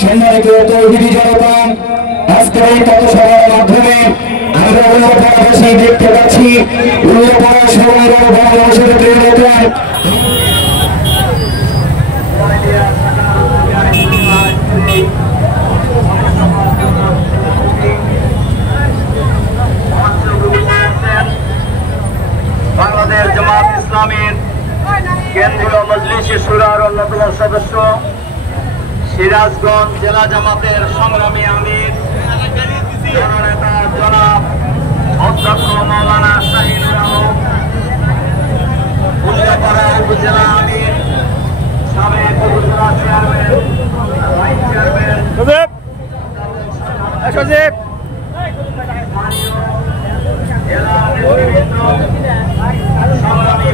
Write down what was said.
সম্মানিত তৌহিদি জনতা, আজকের এই পথসভার মাধ্যমে আমরা বাংলাদেশে দেখতে পাচ্ছি বাংলাদেশ জামাত ইসলামীর কেন্দ্রীয় মজলিসে শুরার অন্যতম সদস্য, সিরাজগঞ্জ জেলা জামাতের সংগ্রামী আমির জননেতা জনাব অধ্যক্ষ মাওলানা শাহিনুর আলম, উল্লাপাড়া উপজেলা আমির, সাবেক উপজেলা চেয়ারম্যান, ভাইস চেয়ারম্যান, জেলা নেতৃবৃন্দ, সংগ্রামী